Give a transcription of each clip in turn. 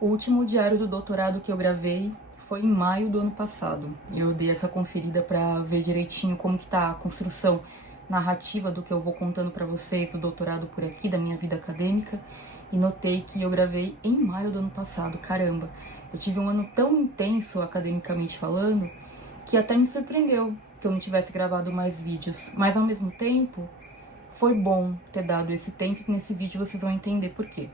O último diário do doutorado que eu gravei foi em maio do ano passado. Eu dei essa conferida para ver direitinho como que tá a construção narrativa do que eu vou contando para vocês do doutorado por aqui, da minha vida acadêmica, e notei que eu gravei em maio do ano passado. Caramba, eu tive um ano tão intenso academicamente falando que até me surpreendeu que eu não tivesse gravado mais vídeos, mas ao mesmo tempo foi bom ter dado esse tempo, e nesse vídeo vocês vão entender por quê.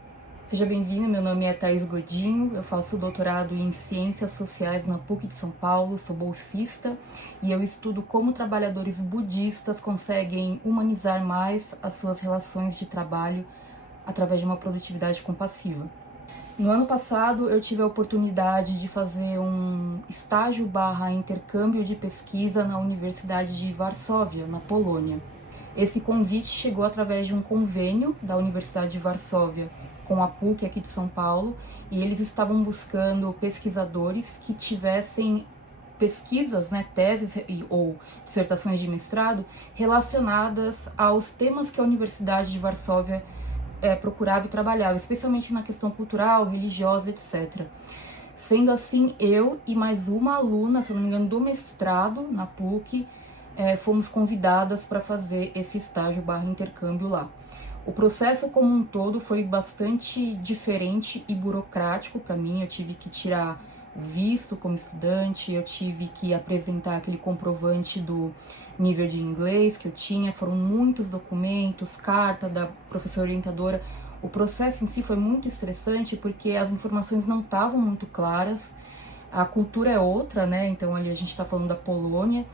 Seja bem-vindo, meu nome é Thaís Godinho, eu faço doutorado em Ciências Sociais na PUC de São Paulo, sou bolsista e eu estudo como trabalhadores budistas conseguem humanizar mais as suas relações de trabalho através de uma produtividade compassiva. No ano passado, eu tive a oportunidade de fazer um estágio/intercâmbio de pesquisa na Universidade de Varsóvia, na Polônia. Esse convite chegou através de um convênio da Universidade de Varsóvia com a PUC aqui de São Paulo, e eles estavam buscando pesquisadores que tivessem pesquisas, teses ou dissertações de mestrado relacionadas aos temas que a Universidade de Varsóvia procurava e trabalhava, especialmente na questão cultural, religiosa, etc. Sendo assim, eu e mais uma aluna, se não me engano, do mestrado na PUC, fomos convidadas para fazer esse estágio/intercâmbio lá. O processo como um todo foi bastante diferente e burocrático para mim. Eu tive que tirar o visto como estudante, eu tive que apresentar aquele comprovante do nível de inglês que eu tinha, foram muitos documentos, carta da professora orientadora. O processo em si foi muito estressante porque as informações não estavam muito claras, a cultura é outra, então ali a gente está falando da Polônia.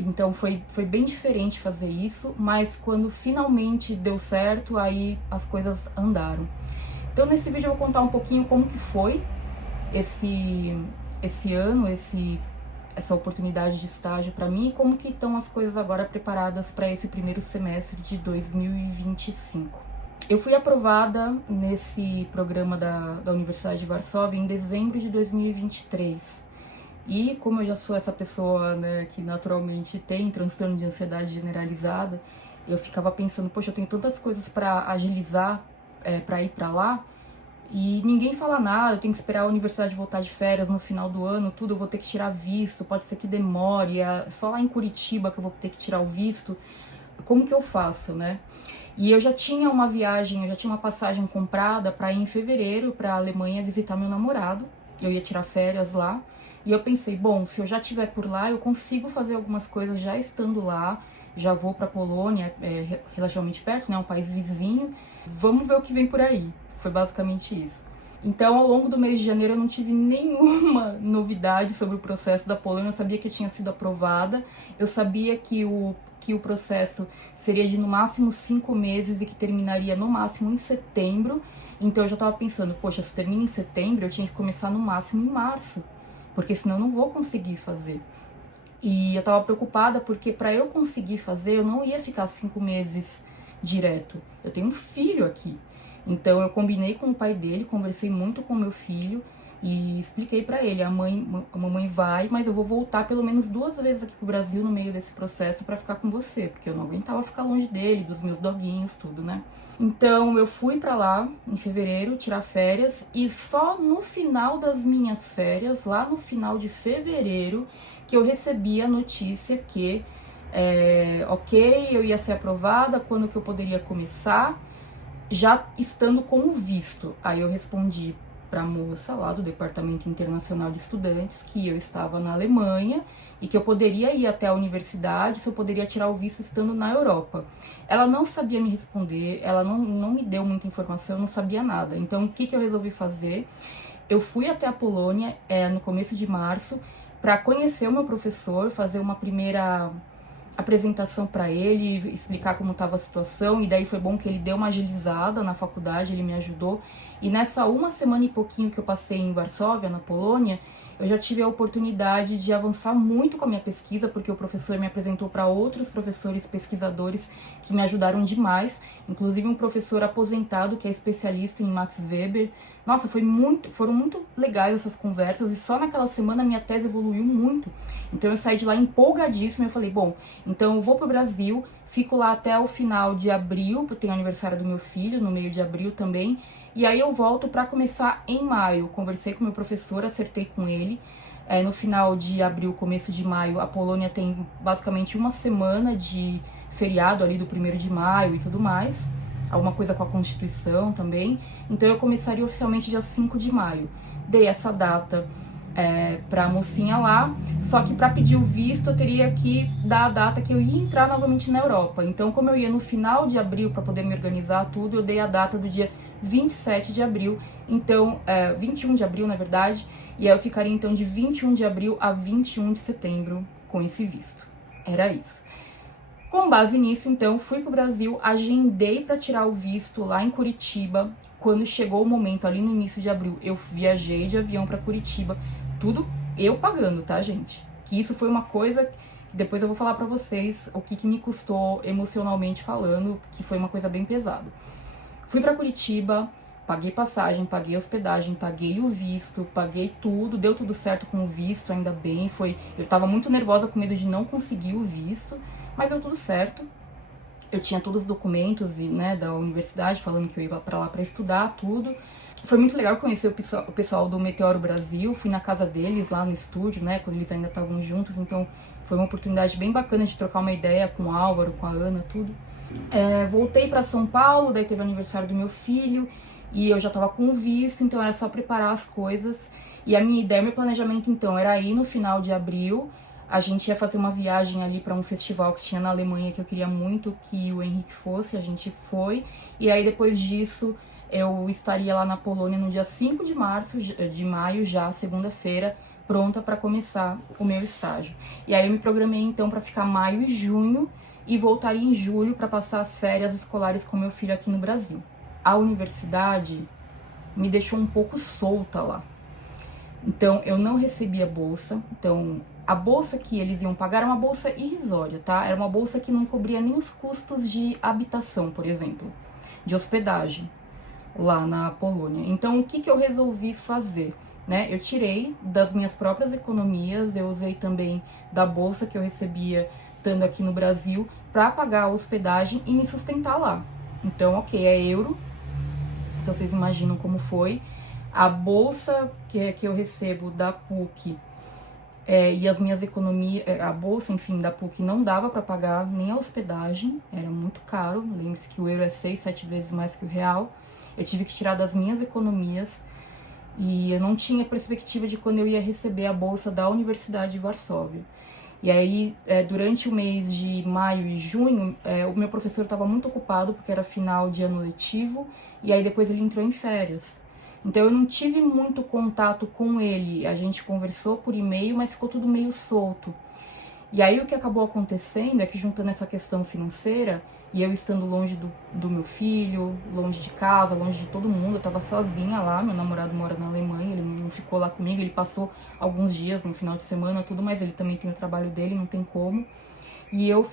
Então foi bem diferente fazer isso, mas quando finalmente deu certo, aí as coisas andaram. Então nesse vídeo eu vou contar um pouquinho como que foi esse ano, essa oportunidade de estágio para mim, e como que estão as coisas agora preparadas para esse primeiro semestre de 2025. Eu fui aprovada nesse programa da Universidade de Varsóvia em dezembro de 2023. E como eu já sou essa pessoa, que naturalmente tem transtorno de ansiedade generalizada, eu ficava pensando, poxa, eu tenho tantas coisas para agilizar, para ir para lá, e ninguém fala nada, eu tenho que esperar a universidade voltar de férias no final do ano, tudo, eu vou ter que tirar visto, pode ser que demore, só lá em Curitiba que eu vou ter que tirar o visto, como que eu faço, E eu já tinha uma viagem, eu já tinha uma passagem comprada para ir em fevereiro para a Alemanha visitar meu namorado, eu ia tirar férias lá. E eu pensei, bom, se eu já estiver por lá, eu consigo fazer algumas coisas já estando lá, já vou para a Polônia, relativamente perto, um país vizinho, vamos ver o que vem por aí. Foi basicamente isso. Então, ao longo do mês de janeiro, eu não tive nenhuma novidade sobre o processo da Polônia. Eu sabia que eu tinha sido aprovada, eu sabia que o processo seria de no máximo 5 meses e que terminaria no máximo em setembro. Então, eu já estava pensando, poxa, se termina em setembro, eu tinha que começar no máximo em março, porque senão eu não vou conseguir fazer. E eu tava preocupada porque para eu conseguir fazer, eu não ia ficar 5 meses direto. Eu tenho um filho aqui. Então eu combinei com o pai dele, conversei muito com o meu filho e expliquei para ele, a mamãe vai, mas eu vou voltar pelo menos 2 vezes aqui pro Brasil no meio desse processo para ficar com você, porque eu não aguentava ficar longe dele, dos meus doguinhos, tudo, Então eu fui para lá em fevereiro tirar férias, e só no final das minhas férias, lá no final de fevereiro, que eu recebi a notícia que ok, eu ia ser aprovada, quando que eu poderia começar, já estando com o visto. Aí eu respondi para a moça lá do Departamento Internacional de Estudantes que eu estava na Alemanha e que eu poderia ir até a universidade, se eu poderia tirar o visto estando na Europa. Ela não sabia me responder, ela não me deu muita informação, eu não sabia nada. Então o que eu resolvi fazer? Eu fui até a Polônia no começo de março para conhecer o meu professor, fazer uma primeira apresentação para ele, explicar como estava a situação, e daí foi bom que ele deu uma agilizada na faculdade, ele me ajudou. E nessa 1 semana e pouquinho que eu passei em Varsóvia, na Polônia, eu já tive a oportunidade de avançar muito com a minha pesquisa, porque o professor me apresentou para outros professores pesquisadores que me ajudaram demais, inclusive um professor aposentado que é especialista em Max Weber. Nossa, foram muito legais essas conversas, e só naquela semana a minha tese evoluiu muito. Então eu saí de lá empolgadíssima, eu falei, bom, então eu vou pro Brasil, fico lá até o final de abril, porque tem o aniversário do meu filho, no meio de abril também, E aí eu volto para começar em maio. Conversei com meu professor, acertei com ele. No final de abril, começo de maio, a Polônia tem basicamente uma semana de feriado ali do 1º de maio e tudo mais. Alguma coisa com a Constituição também. Então eu começaria oficialmente dia 5 de maio. Dei essa data pra mocinha lá, só que para pedir o visto eu teria que dar a data que eu ia entrar novamente na Europa. Então, como eu ia no final de abril para poder me organizar tudo, eu dei a data do dia 27 de abril, então 21 de abril na verdade, e aí eu ficaria então de 21 de abril a 21 de setembro com esse visto. Era isso. Com base nisso, então, fui pro Brasil, agendei para tirar o visto lá em Curitiba. Quando chegou o momento, ali no início de abril, eu viajei de avião para Curitiba, tudo eu pagando, tá, gente? Que isso foi uma coisa que depois eu vou falar pra vocês o que me custou emocionalmente falando, que foi uma coisa bem pesada. Fui pra Curitiba, paguei passagem, paguei hospedagem, paguei o visto, paguei tudo, deu tudo certo com o visto, ainda bem, eu tava muito nervosa com medo de não conseguir o visto, mas deu tudo certo. Eu tinha todos os documentos da universidade falando que eu ia pra lá pra estudar, tudo. Foi muito legal conhecer o pessoal do Meteoro Brasil, fui na casa deles lá no estúdio, né, quando eles ainda estavam juntos, então foi uma oportunidade bem bacana de trocar uma ideia com o Álvaro, com a Ana, tudo. Voltei pra São Paulo, daí teve o aniversário do meu filho, e eu já tava com o visto, então era só preparar as coisas. E a minha ideia, meu planejamento então era ir no final de abril. A gente ia fazer uma viagem ali para um festival que tinha na Alemanha, que eu queria muito que o Henrique fosse, a gente foi. E aí depois disso eu estaria lá na Polônia no dia 5 de maio, já segunda-feira, pronta para começar o meu estágio. E aí eu me programei então para ficar maio e junho e voltaria em julho para passar as férias escolares com meu filho aqui no Brasil. A universidade me deixou um pouco solta lá. Então, eu não recebia bolsa. Então, a bolsa que eles iam pagar era uma bolsa irrisória, tá? Era uma bolsa que não cobria nem os custos de habitação, por exemplo, de hospedagem lá na Polônia. Então, o que eu resolvi fazer? Eu tirei das minhas próprias economias, eu usei também da bolsa que eu recebia estando aqui no Brasil para pagar a hospedagem e me sustentar lá. Então, ok, é euro. Então, vocês imaginam como foi. A bolsa que eu recebo da PUC e as minhas economias, a bolsa, enfim, da PUC não dava para pagar nem a hospedagem, era muito caro. Lembre-se que o euro é 6, 7 vezes mais que o real. Eu tive que tirar das minhas economias e eu não tinha perspectiva de quando eu ia receber a bolsa da Universidade de Varsóvia. E aí, durante o mês de maio e junho, o meu professor estava muito ocupado porque era final de ano letivo e aí depois ele entrou em férias. Então eu não tive muito contato com ele, a gente conversou por e-mail, mas ficou tudo meio solto. E aí o que acabou acontecendo é que, juntando essa questão financeira, e eu estando longe do meu filho, longe de casa, longe de todo mundo, eu tava sozinha lá, meu namorado mora na Alemanha, ele não ficou lá comigo, ele passou alguns dias no final de semana, tudo, mas ele também tem o trabalho dele, não tem como. E eu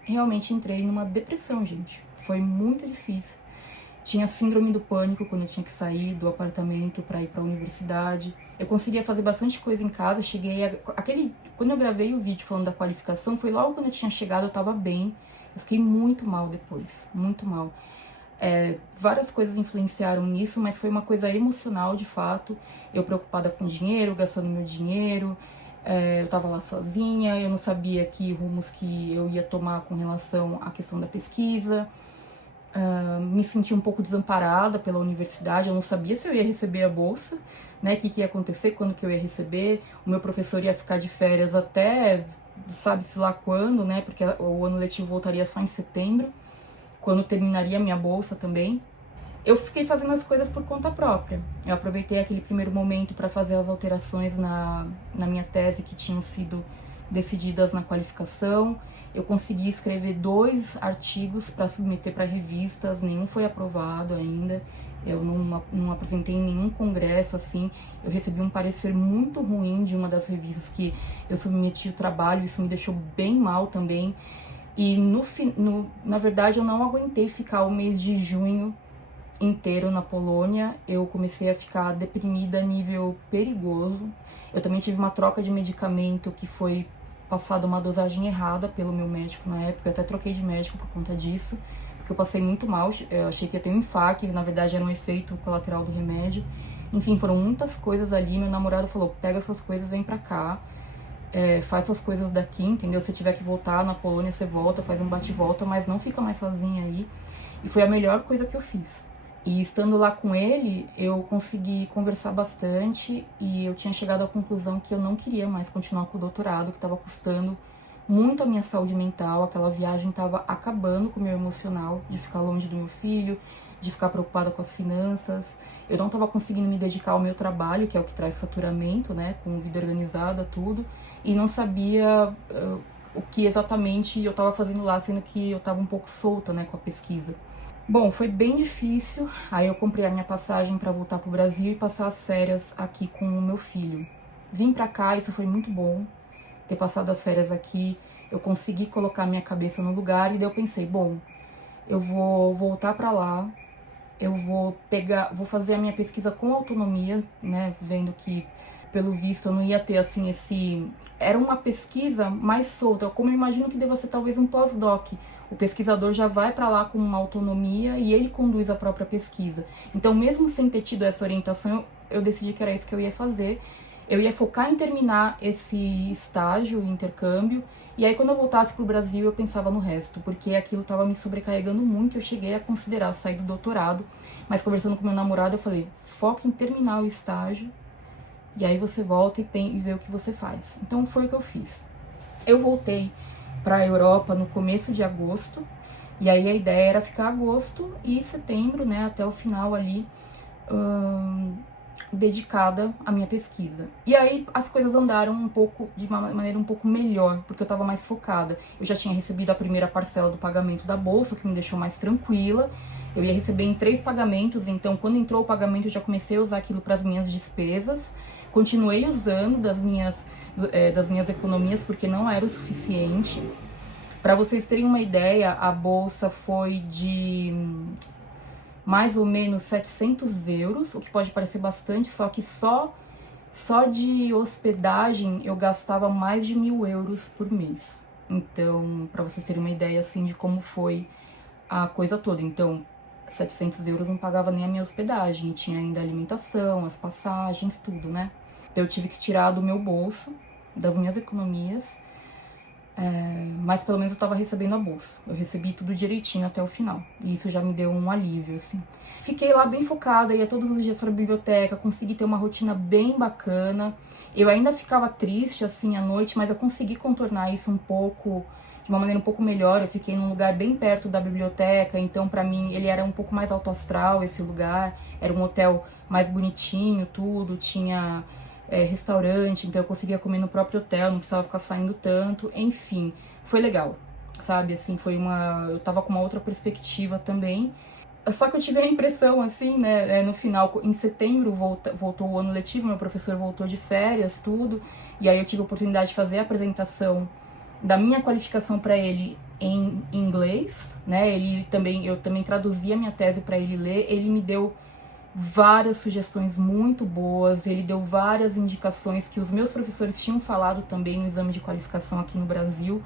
realmente entrei numa depressão, gente, foi muito difícil. Tinha síndrome do pânico quando eu tinha que sair do apartamento para ir para a universidade. Eu conseguia fazer bastante coisa em casa. Quando eu gravei o vídeo falando da qualificação, foi logo quando eu tinha chegado, eu tava bem. Eu fiquei muito mal depois, muito mal. Várias coisas influenciaram nisso, mas foi uma coisa emocional de fato. Eu preocupada com dinheiro, gastando meu dinheiro. Eu tava lá sozinha, eu não sabia que rumos que eu ia tomar com relação à questão da pesquisa. Me senti um pouco desamparada pela universidade, eu não sabia se eu ia receber a bolsa, o que ia acontecer, quando que eu ia receber. O meu professor ia ficar de férias até sabe-se lá quando, porque o ano letivo voltaria só em setembro, quando terminaria a minha bolsa também. Eu fiquei fazendo as coisas por conta própria. Eu aproveitei aquele primeiro momento para fazer as alterações na minha tese que tinham sido decididas na qualificação. Eu consegui escrever 2 artigos para submeter para revistas, nenhum foi aprovado ainda. Eu não apresentei em nenhum congresso, assim. Eu recebi um parecer muito ruim de uma das revistas que eu submeti o trabalho, isso me deixou bem mal também. E na verdade eu não aguentei ficar o mês de junho inteiro na Polônia. Eu comecei a ficar deprimida a nível perigoso. Eu também tive uma troca de medicamento que foi passada uma dosagem errada pelo meu médico na época. Eu até troquei de médico por conta disso, porque eu passei muito mal, eu achei que ia ter um infarto, e na verdade era um efeito colateral do remédio. Enfim, foram muitas coisas ali. Meu namorado falou, pega suas coisas, vem pra cá, faz suas coisas daqui, entendeu? Se tiver que voltar na Polônia, você volta, faz um bate-volta, mas não fica mais sozinha aí. E foi a melhor coisa que eu fiz. E estando lá com ele, eu consegui conversar bastante e eu tinha chegado à conclusão que eu não queria mais continuar com o doutorado, que estava custando muito a minha saúde mental. Aquela viagem estava acabando com o meu emocional, de ficar longe do meu filho, de ficar preocupada com as finanças. Eu não estava conseguindo me dedicar ao meu trabalho, que é o que traz faturamento, né, com vida organizada, tudo, e não sabia o que exatamente eu estava fazendo lá, sendo que eu estava um pouco solta, né, com a pesquisa. Bom, foi bem difícil. Aí eu comprei a minha passagem para voltar pro Brasil e passar as férias aqui com o meu filho. Vim pra cá, isso foi muito bom, ter passado as férias aqui. Eu consegui colocar minha cabeça no lugar e daí eu pensei, bom, eu vou voltar pra lá, eu vou fazer a minha pesquisa com autonomia, né, vendo que pelo visto eu não ia ter assim era uma pesquisa mais solta, como eu imagino que deva ser talvez um pós-doc. O pesquisador já vai para lá com uma autonomia e ele conduz a própria pesquisa. Então, mesmo sem ter tido essa orientação, eu decidi que era isso que eu ia fazer. Eu ia focar em terminar esse estágio, intercâmbio, e aí quando eu voltasse para o Brasil eu pensava no resto, porque aquilo estava me sobrecarregando muito. Eu cheguei a considerar sair do doutorado, mas conversando com meu namorado eu falei, foca em terminar o estágio, e aí você volta e vê o que você faz. Então foi o que eu fiz. Eu voltei para a Europa no começo de agosto, e aí a ideia era ficar agosto e setembro, né, até o final ali, dedicada à minha pesquisa. E aí as coisas andaram de uma maneira um pouco melhor, porque eu estava mais focada. Eu já tinha recebido a primeira parcela do pagamento da bolsa, o que me deixou mais tranquila. Eu ia receber em 3 pagamentos, então quando entrou o pagamento eu já comecei a usar aquilo para as minhas despesas. Continuei usando das minhas economias, porque não era o suficiente. Para vocês terem uma ideia, a bolsa foi de mais ou menos 700 euros, o que pode parecer bastante, só que só de hospedagem eu gastava mais de 1.000 euros por mês. Então, para vocês terem uma ideia assim de como foi a coisa toda. Então, 700 euros não pagava nem a minha hospedagem, tinha ainda a alimentação, as passagens, tudo, né? Então eu tive que tirar do meu bolso, das minhas economias, mas pelo menos eu tava recebendo a bolsa. Eu recebi tudo direitinho até o final, e isso já me deu um alívio, assim. Fiquei lá bem focada, ia todos os dias pra biblioteca, consegui ter uma rotina bem bacana. Eu ainda ficava triste, assim, à noite, mas eu consegui contornar isso um pouco, de uma maneira um pouco melhor. Eu fiquei num lugar bem perto da biblioteca, então pra mim ele era um pouco mais alto astral, esse lugar. Era um hotel mais bonitinho, tudo, tinha restaurante, então eu conseguia comer no próprio hotel, não precisava ficar saindo tanto. Enfim, foi legal, sabe? Assim, eu tava com uma outra perspectiva também. Só que eu tive a impressão, assim, né, no final, em setembro voltou o ano letivo, meu professor voltou de férias, tudo, e aí eu tive a oportunidade de fazer a apresentação da minha qualificação para ele em inglês, né? Eu também traduzi a minha tese para ele ler. Ele me deu várias sugestões muito boas, ele deu várias indicações que os meus professores tinham falado também no exame de qualificação aqui no Brasil.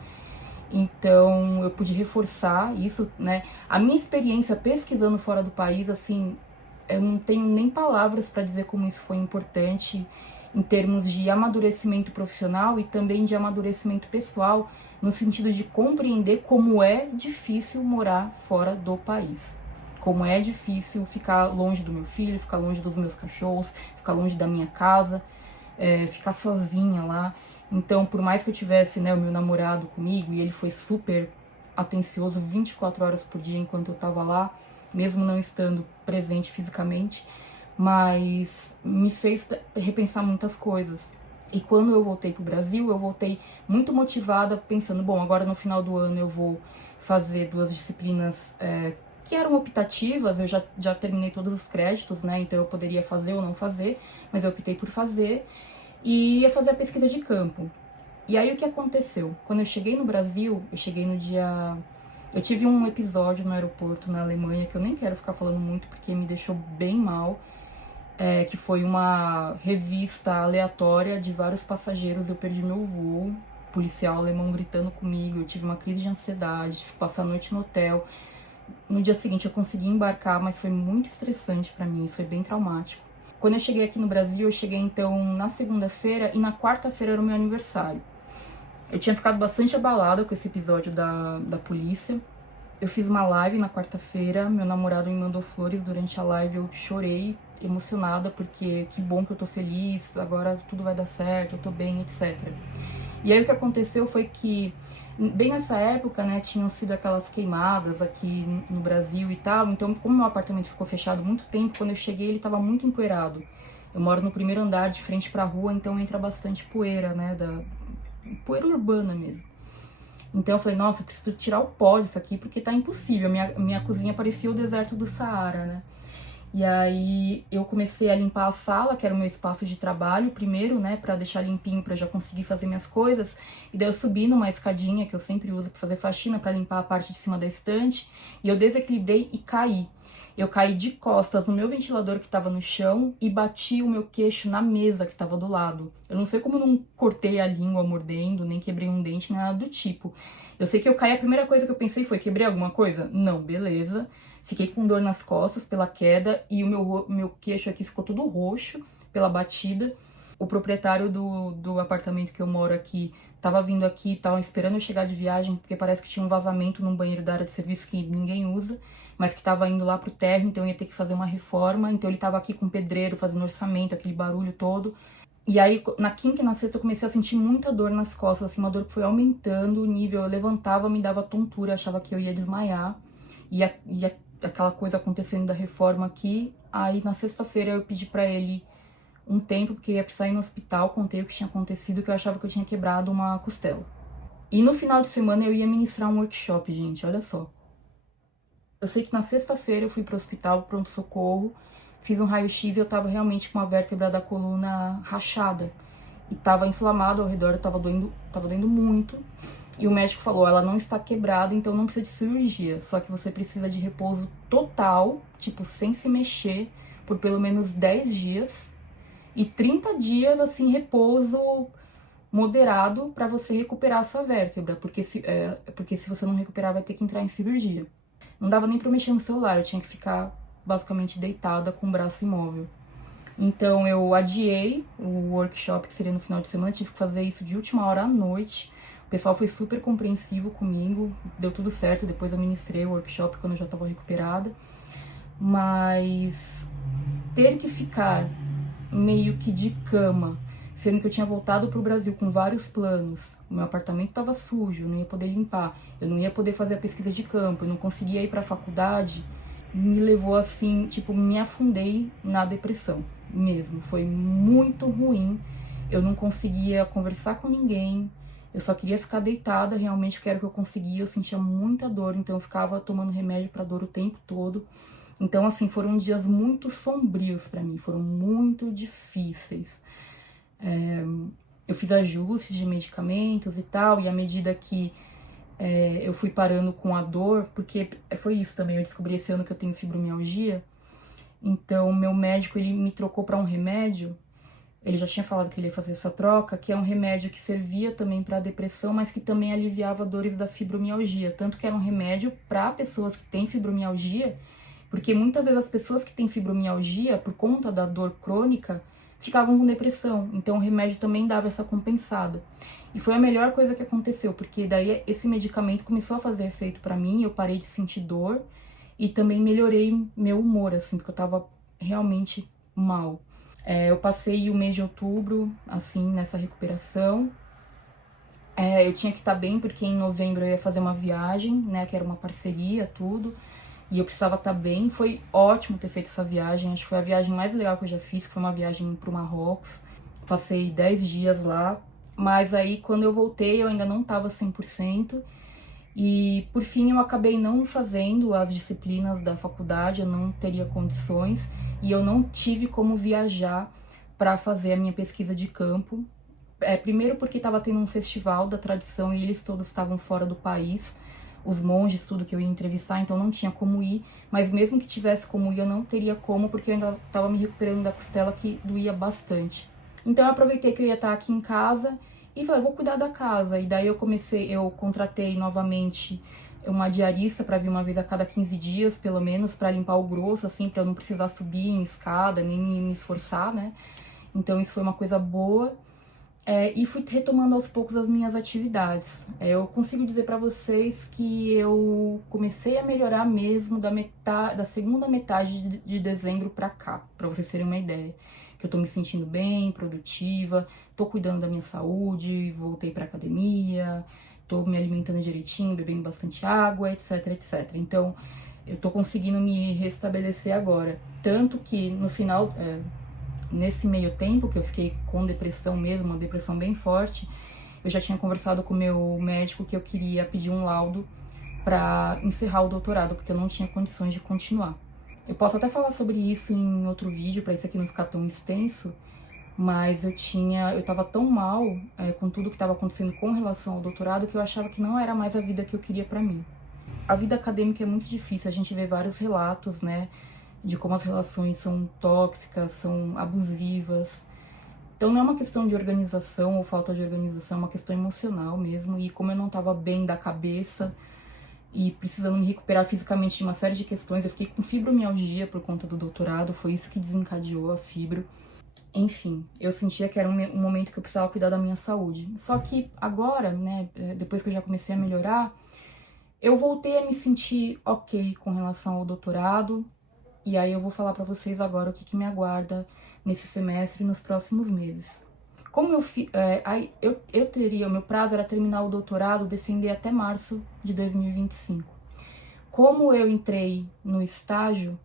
Então eu pude reforçar isso, né? A minha experiência pesquisando fora do país, assim, eu não tenho nem palavras para dizer como isso foi importante em termos de amadurecimento profissional e também de amadurecimento pessoal, no sentido de compreender como é difícil morar fora do país. Como é difícil ficar longe do meu filho, ficar longe dos meus cachorros, ficar longe da minha casa, ficar sozinha lá. Então, por mais que eu tivesse, né, o meu namorado comigo, e ele foi super atencioso 24 horas por dia enquanto eu tava lá, mesmo não estando presente fisicamente, mas me fez repensar muitas coisas. E quando eu voltei pro Brasil, eu voltei muito motivada, pensando, bom, agora no final do ano eu vou fazer 2 disciplinas que eram optativas. Eu já terminei todos os créditos, né, então eu poderia fazer ou não fazer, mas eu optei por fazer, e ia fazer a pesquisa de campo. E aí o que aconteceu? Quando eu cheguei no Brasil, eu tive um episódio no aeroporto na Alemanha, que eu nem quero ficar falando muito porque me deixou bem mal, que foi uma revista aleatória de vários passageiros. Eu perdi meu voo, policial alemão gritando comigo, eu tive uma crise de ansiedade, passar a noite no hotel, No dia seguinte eu consegui embarcar, mas foi muito estressante pra mim, isso foi bem traumático. Quando eu cheguei aqui no Brasil, eu cheguei então na segunda-feira e na quarta-feira era o meu aniversário. Eu tinha ficado bastante abalada com esse episódio da polícia. Eu fiz uma live na quarta-feira, meu namorado me mandou flores durante a live, eu chorei, emocionada, porque que bom que eu tô feliz, agora tudo vai dar certo, eu tô bem, etc. E aí o que aconteceu foi que, bem nessa época, né, tinham sido aquelas queimadas aqui no Brasil e tal, então como meu apartamento ficou fechado muito tempo, quando eu cheguei ele tava muito empoeirado. Eu moro no primeiro andar, de frente pra rua, então entra bastante poeira, né, poeira urbana mesmo. Então eu falei, nossa, eu preciso tirar o pó disso aqui, porque tá impossível. Minha cozinha parecia o deserto do Saara, né? E aí eu comecei a limpar a sala, que era o meu espaço de trabalho, primeiro, né, pra deixar limpinho, pra eu já conseguir fazer minhas coisas. E daí eu subi numa escadinha, que eu sempre uso pra fazer faxina, pra limpar a parte de cima da estante. E eu desequilibrei e caí. Eu caí de costas no meu ventilador que tava no chão e bati o meu queixo na mesa que tava do lado. Eu não sei como eu não cortei a língua mordendo, nem quebrei um dente, nem nada do tipo. Eu sei que eu caí, a primeira coisa que eu pensei foi, quebrei alguma coisa? Não, beleza. Fiquei com dor nas costas pela queda e o meu queixo aqui ficou todo roxo pela batida. O proprietário do apartamento que eu moro aqui tava vindo aqui, tava esperando eu chegar de viagem, porque parece que tinha um vazamento num banheiro da área de serviço que ninguém usa, mas que tava indo lá pro térreo, então eu ia ter que fazer uma reforma. Então ele tava aqui com o pedreiro fazendo orçamento, aquele barulho todo. E aí, na quinta e na sexta, eu comecei a sentir muita dor nas costas, assim, uma dor que foi aumentando o nível. Eu levantava, me dava tontura, achava que eu ia desmaiar. E aquela coisa acontecendo da reforma aqui. Aí, na sexta-feira, eu pedi pra ele um tempo, porque eu ia precisar ir no hospital, contei o que tinha acontecido, que eu achava que eu tinha quebrado uma costela. E no final de semana, eu ia ministrar um workshop, gente, olha só. Eu sei que na sexta-feira eu fui pro hospital, pronto-socorro, fiz um raio-x e eu tava realmente com a vértebra da coluna rachada. E tava inflamado ao redor, tava doendo muito. E o médico falou, ela não está quebrada, então não precisa de cirurgia. Só que você precisa de repouso total, tipo, sem se mexer, por pelo menos 10 dias. E 30 dias, assim, repouso moderado para você recuperar a sua vértebra. Porque se você não recuperar, vai ter que entrar em cirurgia. Não dava nem pra eu mexer no celular, eu tinha que ficar basicamente deitada com o braço imóvel. Então eu adiei o workshop, que seria no final de semana, tive que fazer isso de última hora à noite. O pessoal foi super compreensivo comigo, deu tudo certo, depois eu ministrei o workshop quando eu já estava recuperada. Mas ter que ficar meio que de cama, sendo que eu tinha voltado pro Brasil com vários planos, o meu apartamento estava sujo, eu não ia poder limpar, eu não ia poder fazer a pesquisa de campo, eu não conseguia ir para a faculdade, me levou assim, tipo, me afundei na depressão mesmo. Foi muito ruim, eu não conseguia conversar com ninguém, eu só queria ficar deitada, realmente, que era o que eu conseguia, eu sentia muita dor, então eu ficava tomando remédio para dor o tempo todo. Então, assim, foram dias muito sombrios para mim, foram muito difíceis. Eu fiz ajustes de medicamentos e tal, e à medida que eu fui parando com a dor, porque foi isso também, eu descobri esse ano que eu tenho fibromialgia, então meu médico, ele me trocou para um remédio, ele já tinha falado que ele ia fazer essa troca, que é um remédio que servia também para depressão, mas que também aliviava dores da fibromialgia, tanto que era um remédio para pessoas que têm fibromialgia, porque muitas vezes as pessoas que têm fibromialgia, por conta da dor crônica, ficavam com depressão, então o remédio também dava essa compensada. E foi a melhor coisa que aconteceu, porque daí esse medicamento começou a fazer efeito pra mim, eu parei de sentir dor e também melhorei meu humor, assim, porque eu tava realmente mal. Eu passei o mês de outubro, assim, nessa recuperação. Eu tinha que estar bem, porque em novembro eu ia fazer uma viagem, né, que era uma parceria, tudo. E eu precisava estar bem. Foi ótimo ter feito essa viagem. Acho que foi a viagem mais legal que eu já fiz, que foi uma viagem pro Marrocos. Passei 10 dias lá. Mas aí, quando eu voltei, eu ainda não estava 100%. E, por fim, eu acabei não fazendo as disciplinas da faculdade. Eu não teria condições. E eu não tive como viajar para fazer a minha pesquisa de campo. Primeiro porque estava tendo um festival da tradição e eles todos estavam fora do país. Os monges, tudo que eu ia entrevistar, então não tinha como ir, mas mesmo que tivesse como ir, eu não teria como, porque eu ainda estava me recuperando da costela, que doía bastante. Então eu aproveitei que eu ia estar aqui em casa e falei, vou cuidar da casa. E daí eu contratei novamente uma diarista para vir uma vez a cada 15 dias, pelo menos, para limpar o grosso, assim, para eu não precisar subir em escada, nem me esforçar, né? Então isso foi uma coisa boa. E fui retomando aos poucos as minhas atividades. Eu consigo dizer para vocês que eu comecei a melhorar mesmo da segunda metade de dezembro para cá, para vocês terem uma ideia. Que eu tô me sentindo bem, produtiva, tô cuidando da minha saúde, voltei pra academia, tô me alimentando direitinho, bebendo bastante água, etc, etc. Então, eu tô conseguindo me restabelecer agora. Tanto que no final, nesse meio tempo que eu fiquei com depressão mesmo, uma depressão bem forte, eu já tinha conversado com o meu médico que eu queria pedir um laudo para encerrar o doutorado, porque eu não tinha condições de continuar. Eu posso até falar sobre isso em outro vídeo, para isso aqui não ficar tão extenso, mas eu tava tão mal com tudo que estava acontecendo com relação ao doutorado que eu achava que não era mais a vida que eu queria para mim. A vida acadêmica é muito difícil, a gente vê vários relatos, né, de como as relações são tóxicas, são abusivas. Então não é uma questão de organização ou falta de organização, é uma questão emocional mesmo. E como eu não estava bem da cabeça e precisando me recuperar fisicamente de uma série de questões, eu fiquei com fibromialgia por conta do doutorado, foi isso que desencadeou a fibro. Enfim, eu sentia que era um momento que eu precisava cuidar da minha saúde. Só que agora, né, depois que eu já comecei a melhorar, eu voltei a me sentir ok com relação ao doutorado. E aí eu vou falar pra vocês agora o que me aguarda nesse semestre e nos próximos meses. Como o meu prazo era terminar o doutorado, defender até março de 2025. Como eu entrei no estágio,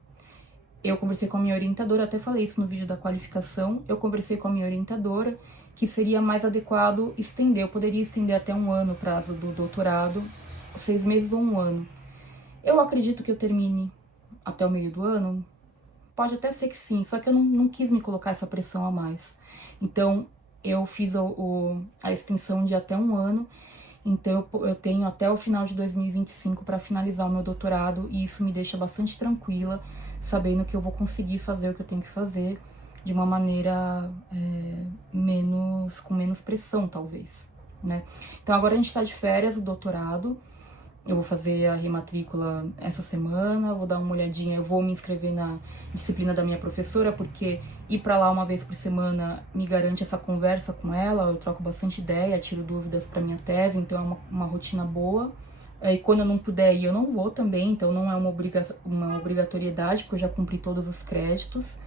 eu conversei com a minha orientadora, até falei isso no vídeo da qualificação, eu conversei com a minha orientadora que seria mais adequado estender, eu poderia estender até 1 ano o prazo do doutorado, 6 meses ou 1 ano. Eu acredito que eu termine até o meio do ano, pode até ser que sim, só que eu não quis me colocar essa pressão a mais. Então, eu fiz a extensão de até 1 ano, então eu tenho até o final de 2025 para finalizar o meu doutorado, e isso me deixa bastante tranquila, sabendo que eu vou conseguir fazer o que eu tenho que fazer de uma maneira com menos pressão, talvez, né? Então agora a gente tá de férias do doutorado, eu vou fazer a rematrícula essa semana, vou dar uma olhadinha, eu vou me inscrever na disciplina da minha professora, porque ir pra lá uma vez por semana me garante essa conversa com ela, eu troco bastante ideia, tiro dúvidas pra minha tese, então é uma rotina boa. E quando eu não puder ir, eu não vou também, então não é uma obrigatoriedade, porque eu já cumpri todos os créditos.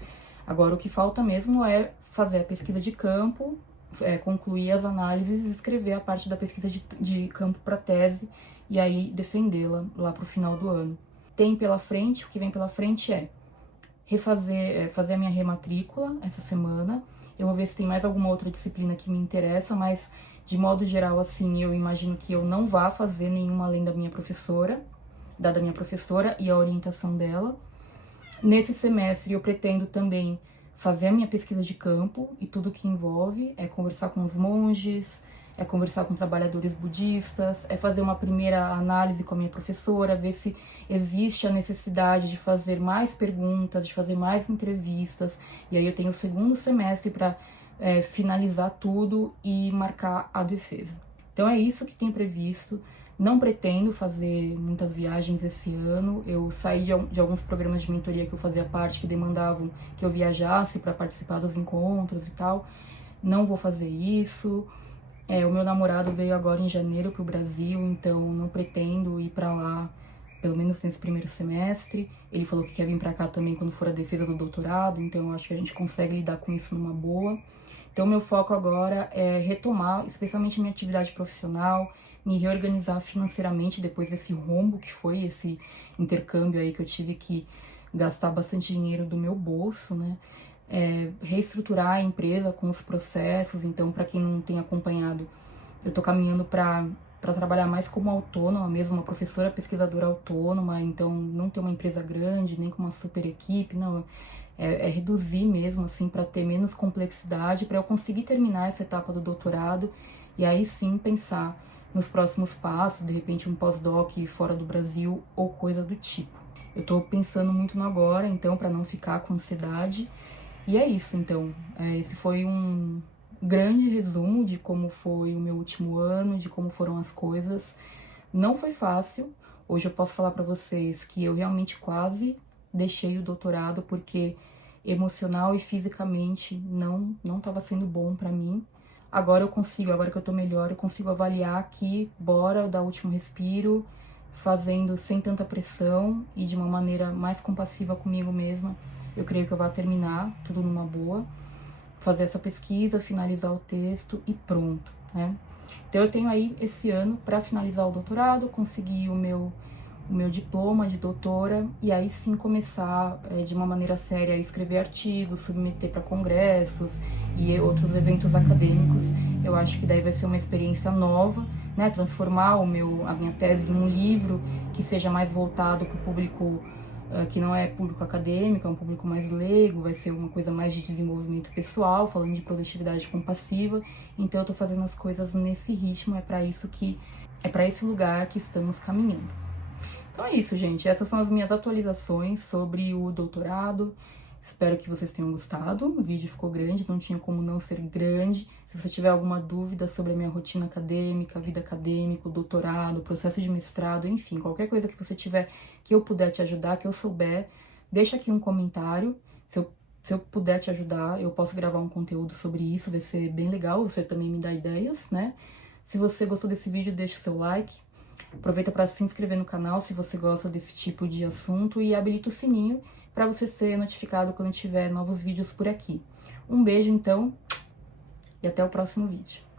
Agora, o que falta mesmo é fazer a pesquisa de campo, concluir as análises e escrever a parte da pesquisa de campo para tese e aí defendê-la lá para o final do ano. O que vem pela frente é fazer a minha rematrícula essa semana. Eu vou ver se tem mais alguma outra disciplina que me interessa, mas de modo geral, assim, eu imagino que eu não vá fazer nenhuma além da minha professora e a orientação dela. Nesse semestre eu pretendo também fazer a minha pesquisa de campo e tudo que envolve, conversar com os monges, conversar com trabalhadores budistas, fazer uma primeira análise com a minha professora, ver se existe a necessidade de fazer mais perguntas, de fazer mais entrevistas, e aí eu tenho o segundo semestre para finalizar tudo e marcar a defesa. Então é isso que tem previsto. Não pretendo fazer muitas viagens esse ano. Eu saí de alguns programas de mentoria que eu fazia parte, que demandavam que eu viajasse para participar dos encontros e tal. Não vou fazer isso. O meu namorado veio agora em janeiro para o Brasil, então não pretendo ir para lá, pelo menos nesse primeiro semestre. Ele falou que quer vir para cá também quando for a defesa do doutorado, então eu acho que a gente consegue lidar com isso numa boa. Então meu foco agora é retomar, especialmente a minha atividade profissional, me reorganizar financeiramente depois desse rombo que foi esse intercâmbio aí que eu tive que gastar bastante dinheiro do meu bolso, né? Reestruturar a empresa com os processos. Então, para quem não tem acompanhado, eu tô caminhando para trabalhar mais como autônoma mesmo, uma professora pesquisadora autônoma, então não ter uma empresa grande, nem com uma super equipe, não. Reduzir mesmo, assim, para ter menos complexidade, para eu conseguir terminar essa etapa do doutorado e aí sim pensar nos próximos passos, de repente um pós-doc fora do Brasil ou coisa do tipo. Eu tô pensando muito no agora, então, para não ficar com ansiedade. E é isso, então. Esse foi um grande resumo de como foi o meu último ano, de como foram as coisas. Não foi fácil. Hoje eu posso falar para vocês que eu realmente quase deixei o doutorado porque emocional e fisicamente não estava sendo bom para mim. Agora eu consigo, agora que eu tô melhor, eu consigo avaliar que bora dar o último respiro, fazendo sem tanta pressão e de uma maneira mais compassiva comigo mesma. Eu creio que eu vou terminar tudo numa boa, fazer essa pesquisa, finalizar o texto e pronto, né? Então eu tenho aí esse ano para finalizar o doutorado, conseguir o meu diploma de doutora e aí sim começar de uma maneira séria a escrever artigos, submeter para congressos e outros eventos acadêmicos. Eu acho que daí vai ser uma experiência nova, né? Transformar a minha tese em um livro que seja mais voltado para o público que não é público acadêmico, é um público mais leigo, vai ser uma coisa mais de desenvolvimento pessoal, falando de produtividade compassiva. Então eu tô fazendo as coisas nesse ritmo, é para esse lugar que estamos caminhando. Então é isso, gente. Essas são as minhas atualizações sobre o doutorado. Espero que vocês tenham gostado. O vídeo ficou grande, não tinha como não ser grande. Se você tiver alguma dúvida sobre a minha rotina acadêmica, vida acadêmica, doutorado, processo de mestrado, enfim, qualquer coisa que você tiver que eu puder te ajudar, que eu souber, deixa aqui um comentário. Se eu puder te ajudar, eu posso gravar um conteúdo sobre isso, vai ser bem legal. Você também me dá ideias, né? Se você gostou desse vídeo, deixa o seu like. Aproveita para se inscrever no canal se você gosta desse tipo de assunto e habilita o sininho para você ser notificado quando tiver novos vídeos por aqui. Um beijo então e até o próximo vídeo.